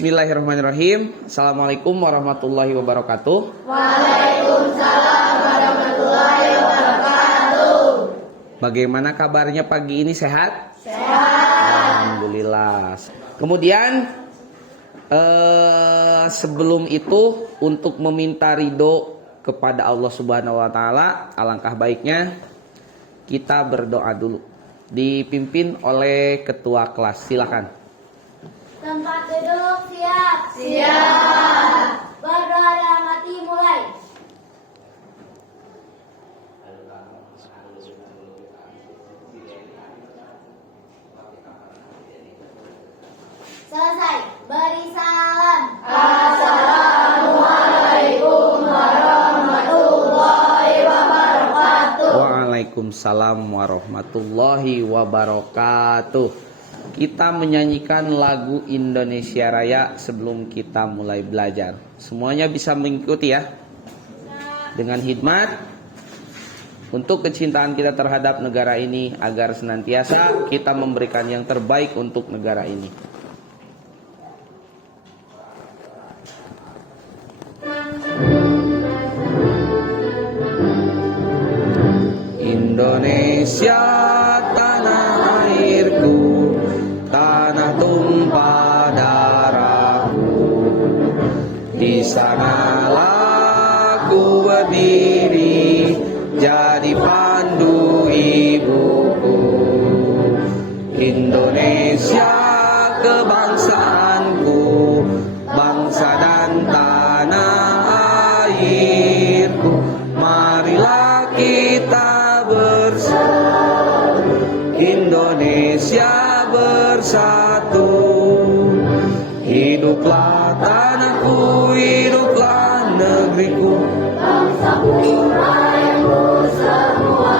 Bismillahirrahmanirrahim. Assalamualaikum warahmatullahi wabarakatuh. Waalaikumsalam warahmatullahi wabarakatuh. Bagaimana kabarnya pagi ini, sehat? Sehat. Alhamdulillah. Kemudian sebelum itu untuk meminta ridho kepada Allah Subhanahu wa taala, alangkah baiknya kita berdoa dulu. Dipimpin oleh ketua kelas. Silakan. Tempat duduk siap. Siap. Berdoa dalam hati mulai. Selesai. Beri salam. Assalamualaikum warahmatullahi wabarakatuh. Waalaikumsalam warahmatullahi wabarakatuh. Kita menyanyikan lagu Indonesia Raya sebelum kita mulai belajar. Semuanya bisa mengikuti ya. Dengan hikmat untuk kecintaan kita terhadap negara ini, agar senantiasa kita memberikan yang terbaik untuk negara ini. Indonesia tanah airku, tanah tumpah darahku, di sanalah ku berdiri, jadi pandu ibuku. Indonesia kebangsaanku, bangsa dan tanah airku. Marilah kita bersatu, Indonesia bersatu. Hiduplah tanahku, hiduplah negeriku, Bangsaku, rakyatku semua.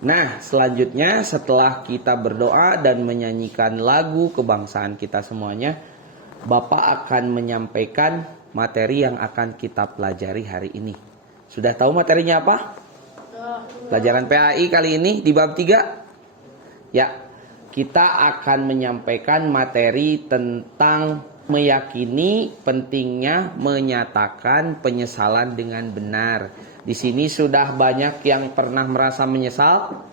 Nah, selanjutnya setelah kita berdoa dan menyanyikan lagu kebangsaan kita semuanya, Bapak akan menyampaikan materi yang akan kita pelajari hari ini. Sudah tahu materinya apa? Pelajaran PAI kali ini di bab 3. Ya, kita akan menyampaikan materi tentang meyakini pentingnya menyatakan penyesalan dengan benar. Di sini sudah banyak yang pernah merasa menyesal.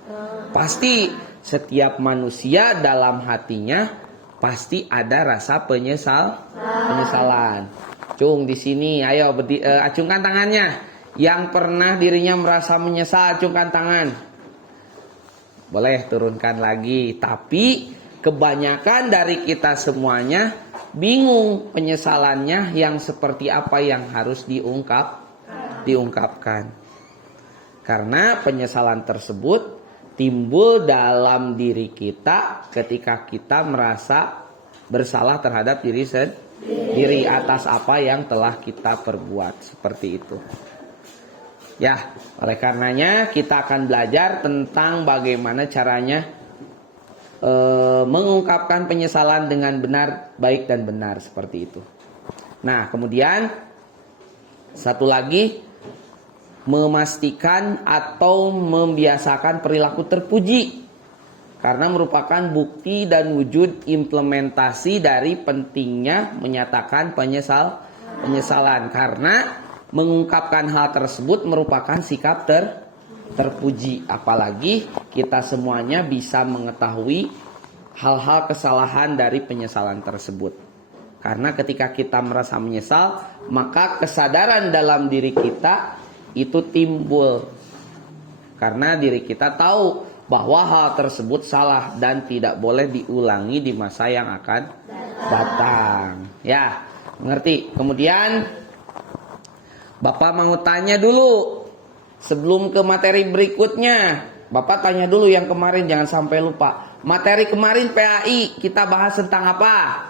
Pasti setiap manusia dalam hatinya pasti ada rasa penyesalan. Cung di sini, ayo acungkan tangannya. Yang pernah dirinya merasa menyesal, acungkan tangan. Boleh turunkan lagi. Tapi kebanyakan dari kita semuanya bingung penyesalannya yang seperti apa yang harus diungkapkan. Karena penyesalan tersebut timbul dalam diri kita ketika kita merasa bersalah terhadap diri sendiri atas apa yang telah kita perbuat. Seperti itu. Ya, oleh karenanya kita akan belajar tentang bagaimana caranya mengungkapkan penyesalan dengan benar, baik dan benar, seperti itu. Nah, kemudian satu lagi, memastikan atau membiasakan perilaku terpuji, karena merupakan bukti dan wujud implementasi dari pentingnya menyatakan penyesalan. Karena mengungkapkan hal tersebut merupakan sikap terpuji. Apalagi kita semuanya bisa mengetahui hal-hal kesalahan dari penyesalan tersebut. Karena ketika kita merasa menyesal, maka kesadaran dalam diri kita itu timbul. Karena diri kita tahu bahwa hal tersebut salah dan tidak boleh diulangi di masa yang akan datang. Ya, mengerti? Kemudian Bapak mau tanya dulu sebelum ke materi berikutnya. Bapak tanya dulu yang kemarin, jangan sampai lupa. Materi kemarin PAI kita bahas tentang apa?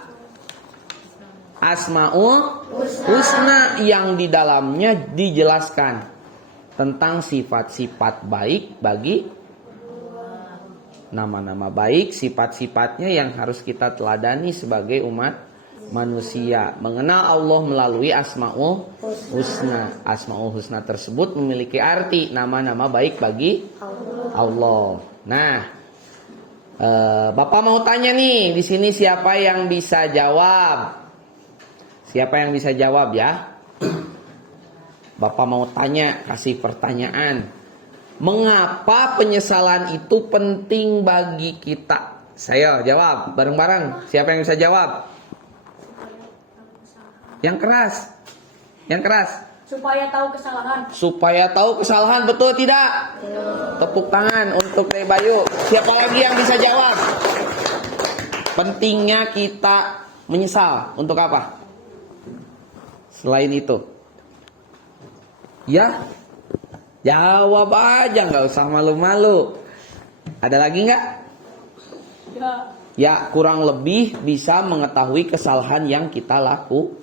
Asmaul Husna, yang di dalamnya dijelaskan tentang sifat-sifat baik bagi nama-nama baik, sifat-sifatnya yang harus kita teladani sebagai umat manusia. Mengenal Allah melalui Asmaul Husna. Asmaul Husna tersebut memiliki arti nama-nama baik bagi Allah. Nah, Bapak mau tanya nih, di sini siapa yang bisa jawab? Siapa yang bisa jawab ya? Bapak mau tanya, kasih pertanyaan. Mengapa penyesalan itu penting bagi kita? Saya jawab bareng-bareng. Siapa yang bisa jawab? Yang keras. Yang keras. Supaya tahu kesalahan. Supaya tahu kesalahan, betul tidak? Tepuk tangan untuk Teh Bayu. Siapa lagi yang bisa jawab? Pentingnya kita menyesal. Untuk apa? Selain itu. Ya? Jawab aja, nggak usah malu-malu. Ada lagi nggak? Ya. Ya, kurang lebih bisa mengetahui kesalahan yang kita lakukan.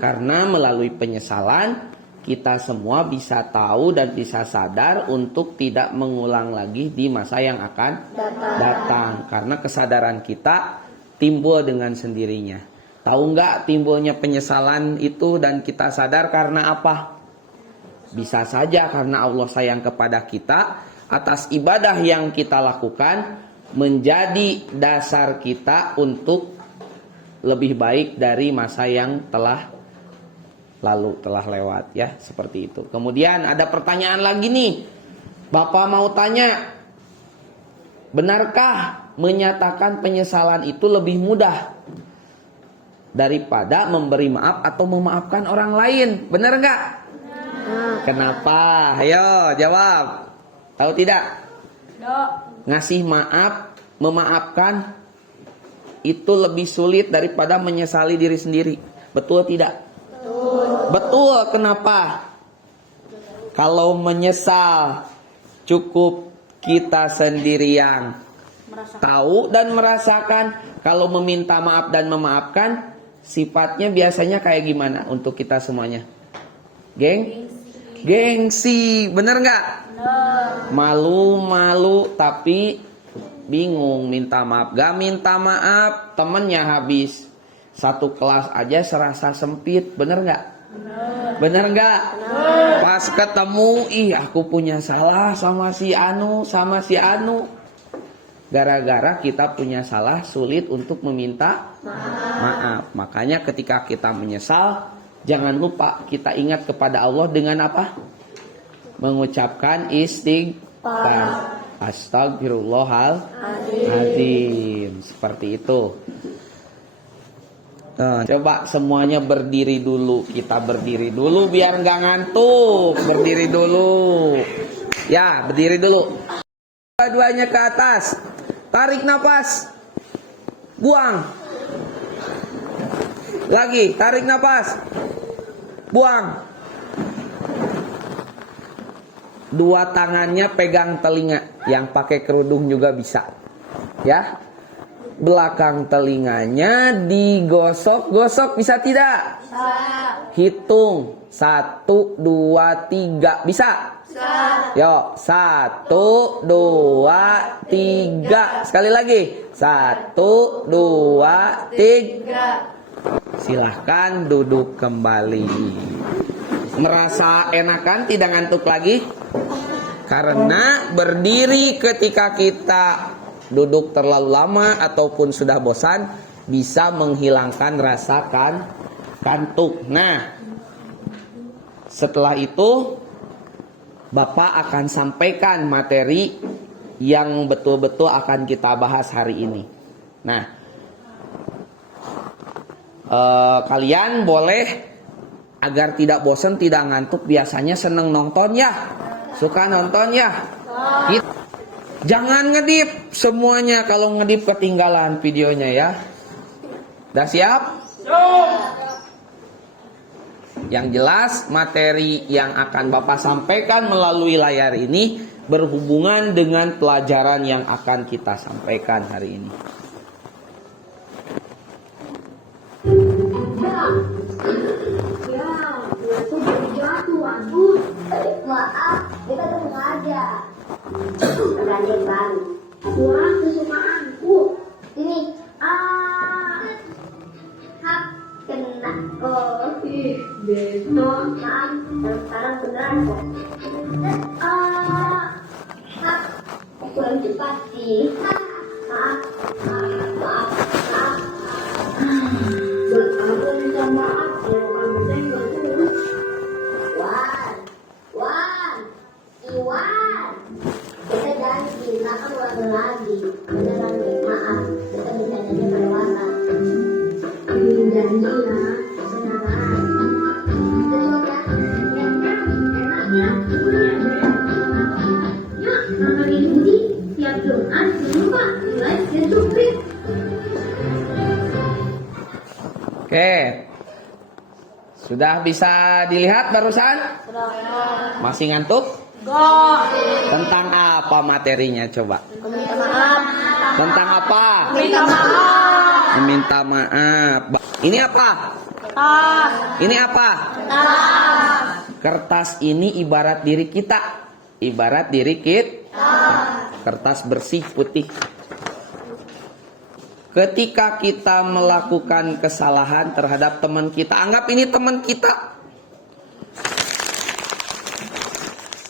Karena melalui penyesalan kita semua bisa tahu dan bisa sadar untuk tidak mengulang lagi di masa yang akan datang. Karena kesadaran kita timbul dengan sendirinya. Tahu nggak timbulnya penyesalan itu dan kita sadar karena apa? Bisa saja karena Allah sayang kepada kita atas ibadah yang kita lakukan menjadi dasar kita untuk lebih baik dari masa yang telah lewat ya, seperti itu. Kemudian ada pertanyaan lagi nih. Bapak mau tanya, benarkah menyatakan penyesalan itu lebih mudah daripada memberi maaf atau memaafkan orang lain? Benar nggak? Kenapa? Ayo jawab. Tahu tidak? Ngasih maaf, memaafkan itu lebih sulit daripada menyesali diri sendiri. Betul tidak? Betul. Kenapa? Kalau menyesal cukup kita sendiri yang tahu dan merasakan. Kalau meminta maaf dan memaafkan sifatnya biasanya kayak gimana untuk kita semuanya? Gengsi. Bener nggak? Malu-malu tapi bingung minta maaf. Gak minta maaf, temennya habis. Satu kelas aja serasa sempit. Bener gak? Bener gak? Pas ketemu, aku punya salah sama si Anu, sama si Anu. Gara-gara kita punya salah, sulit untuk meminta maaf. Makanya ketika kita menyesal, jangan lupa kita ingat kepada Allah dengan apa? Mengucapkan istighfar. Astagfirullahaladzim. Seperti itu. Coba semuanya berdiri dulu. Kita berdiri dulu biar gak ngantuk. Berdiri dulu. Ya, berdiri dulu. Dua-duanya ke atas. Tarik nafas. Buang. Lagi, tarik nafas. Buang. Dua tangannya pegang telinga. Yang pakai kerudung juga bisa. Ya. Belakang telinganya digosok-gosok. Bisa tidak? Bisa. Hitung. 1, 2, 3. Bisa? Bisa. Yuk. 1, 2, 3. Sekali lagi. 1, 2, 3. Silahkan duduk kembali. Merasa enakan, tidak ngantuk lagi? Karena berdiri ketika kita duduk terlalu lama ataupun sudah bosan bisa menghilangkan rasa kantuk. Nah, setelah itu Bapak akan sampaikan materi yang betul-betul akan kita bahas hari ini. Nah, kalian boleh agar tidak bosan, tidak ngantuk, biasanya seneng nonton ya. Suka nonton ya. Jangan ngedip semuanya, kalau ngedip ketinggalan videonya ya. Udah siap? Yang jelas materi yang akan Bapak sampaikan melalui layar ini berhubungan dengan pelajaran yang akan kita sampaikan hari ini. Maaf, kita tuh sengaja. Pergantian baru. Suara kesukaanku. Ini. HP Kurang cepat sih. Maaf. Aku minta maaf ya, bukan bersenggol terus. Iwan, kita janji, akan ulang lagi. Beneran deh, maaf. Kita bisa janji pada waktu. Janji lah, beneran. Betul ya? Enaknya, yuk, nontonin Budi tiap Jumat, lupa like dan subscribe. Oke. Sudah bisa dilihat barusan? Sudah. Masih ngantuk? Enggak. Tentang apa materinya coba? Minta maaf. Tentang apa? Minta maaf. Meminta maaf. Ini apa? Tas. Ini apa? Tas. Kertas ini ibarat diri kita. Ibarat diri kita. Kertas bersih putih. Ketika kita melakukan kesalahan terhadap teman kita, anggap ini teman kita.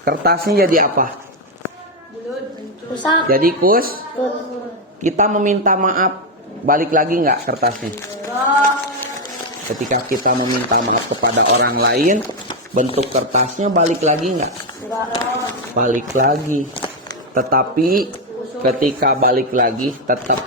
Kertasnya jadi apa? Rusak. Jadi kita meminta maaf, balik lagi nggak kertasnya? Ketika kita meminta maaf kepada orang lain, bentuk kertasnya balik lagi nggak? Balik lagi. Tetapi ketika balik lagi, tetap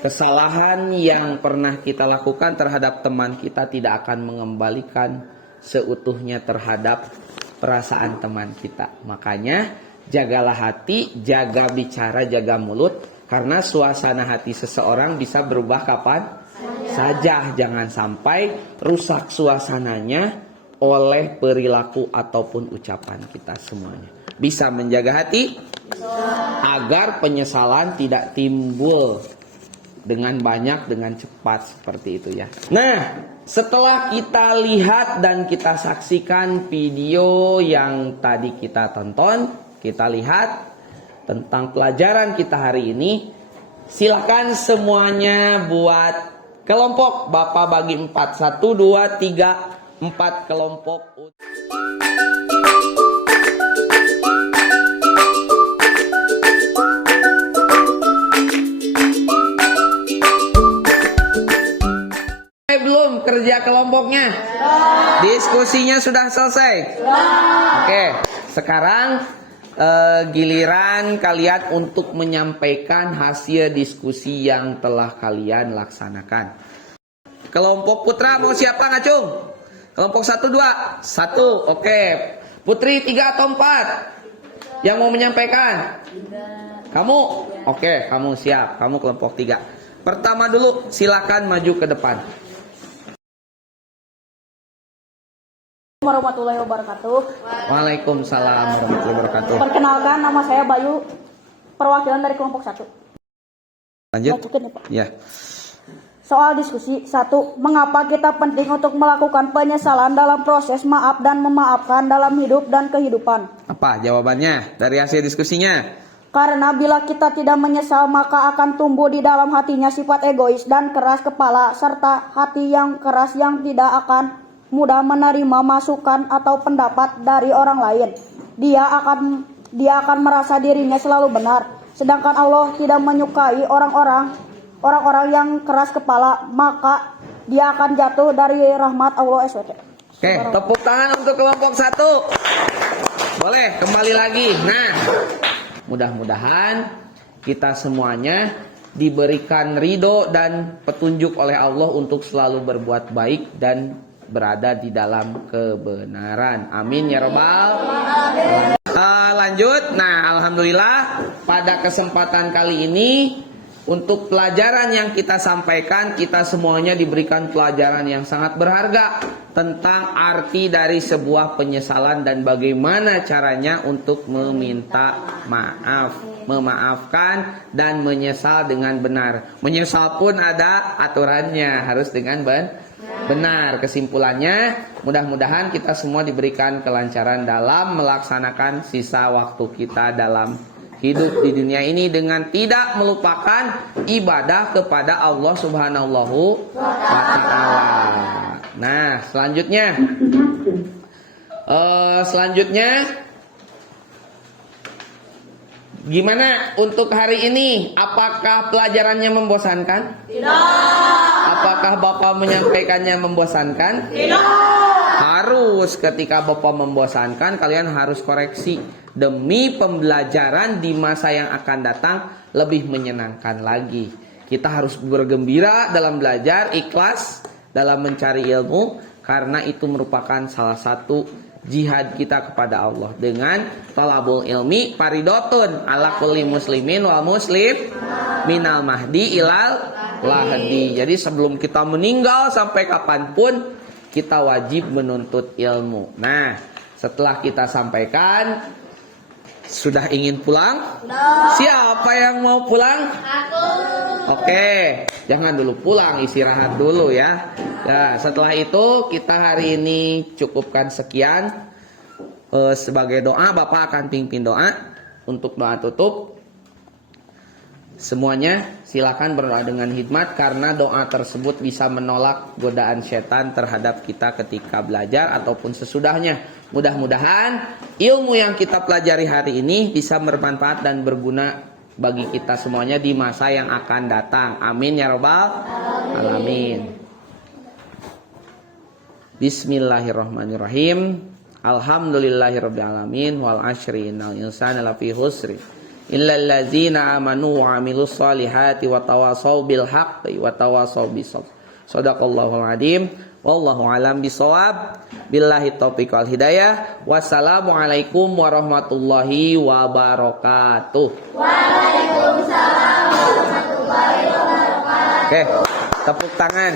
kesalahan yang pernah kita lakukan terhadap teman kita tidak akan mengembalikan seutuhnya terhadap perasaan teman kita. Makanya jagalah hati, jaga bicara, jaga mulut. Karena suasana hati seseorang bisa berubah kapan saja. Jangan sampai rusak suasananya oleh perilaku ataupun ucapan kita semuanya. Bisa menjaga hati agar penyesalan tidak timbul dengan banyak, dengan cepat seperti itu ya. Nah, setelah kita lihat dan kita saksikan video yang tadi kita tonton, kita lihat tentang pelajaran kita hari ini. Silakan semuanya buat kelompok. Bapak bagi 4. 1, 2, 3, 4 kelompok. Belum kerja kelompoknya? Diskusinya sudah selesai? Oke, sekarang giliran kalian untuk menyampaikan hasil diskusi yang telah kalian laksanakan. Kelompok putra mau siapa ngacung? Kelompok 1, 2? 1, oke. Putri 3 atau 4? Yang mau menyampaikan? Kamu? Oke, kamu siap. Kamu kelompok 3. Pertama dulu, silakan maju ke depan. Warahmatullahi wabarakatuh. Waalaikumsalam warahmatullahi wabarakatuh. Perkenalkan, nama saya Bayu, perwakilan dari kelompok 1. Lanjut. Lanjutkan ya, Pak. Ya. Soal diskusi 1. Mengapa kita penting untuk melakukan penyesalan dalam proses maaf dan memaafkan dalam hidup dan kehidupan? Apa jawabannya dari hasil diskusinya? Karena bila kita tidak menyesal, maka akan tumbuh di dalam hatinya sifat egois dan keras kepala, serta hati yang keras yang tidak akan mudah menerima masukan atau pendapat dari orang lain. Dia akan merasa dirinya selalu benar. Sedangkan Allah tidak menyukai orang-orang yang keras kepala, maka dia akan jatuh dari rahmat Allah SWT. Oke, tepuk tangan untuk kelompok 1. Boleh kembali lagi. Nah, mudah-mudahan kita semuanya diberikan ridho dan petunjuk oleh Allah untuk selalu berbuat baik dan berada di dalam kebenaran. Amin ya robbal alamin. Lanjut. Nah, alhamdulillah pada kesempatan kali ini untuk pelajaran yang kita sampaikan, kita semuanya diberikan pelajaran yang sangat berharga tentang arti dari sebuah penyesalan dan bagaimana caranya untuk meminta maaf, memaafkan dan menyesal dengan benar. Menyesal pun ada aturannya, harus dengan benar. Kesimpulannya, mudah-mudahan kita semua diberikan kelancaran dalam melaksanakan sisa waktu kita dalam hidup di dunia ini dengan tidak melupakan ibadah kepada Allah Subhanahu wa Ta'ala. Nah, selanjutnya Selanjutnya, gimana untuk hari ini? Apakah pelajarannya membosankan? Tidak. Apakah Bapak menyampaikannya membosankan? Tidak. Harus, ketika Bapak membosankan, kalian harus koreksi demi pembelajaran di masa yang akan datang lebih menyenangkan lagi. Kita harus bergembira dalam belajar, ikhlas dalam mencari ilmu, karena itu merupakan salah satu jihad kita kepada Allah. Dengan talabul ilmi faridotun ala kulli muslimin wal muslim minal mahdi ilal lahdi. Jadi sebelum kita meninggal sampai kapanpun kita wajib menuntut ilmu. Nah, setelah kita sampaikan, sudah ingin pulang? Siapa yang mau pulang? Aku. Oke, jangan dulu pulang, istirahat dulu ya. Ya, setelah itu kita hari ini cukupkan sekian. Sebagai doa, Bapak akan pimpin doa untuk doa tutup. Semuanya silakan berdoa dengan hikmat, karena doa tersebut bisa menolak godaan setan terhadap kita ketika belajar ataupun sesudahnya. Mudah-mudahan ilmu yang kita pelajari hari ini bisa bermanfaat dan berguna bagi kita semuanya di masa yang akan datang. Amin ya rabbal alamin. Bismillahirrahmanirrahim. Alhamdulillahirabbil alamin wal asyri innal insana lafi husri illal ladzina amanu wa amilus solihati wa tawassaw bil haqqi wa tawassaw bis sabr. Shadaqallahul adzim. Wallahu alam bisawab. Billahi taufiq wal hidayah. Wassalamualaikum warahmatullahi wabarakatuh. Waalaikumsalam warahmatullahi wabarakatuh. Oke, tepuk tangan.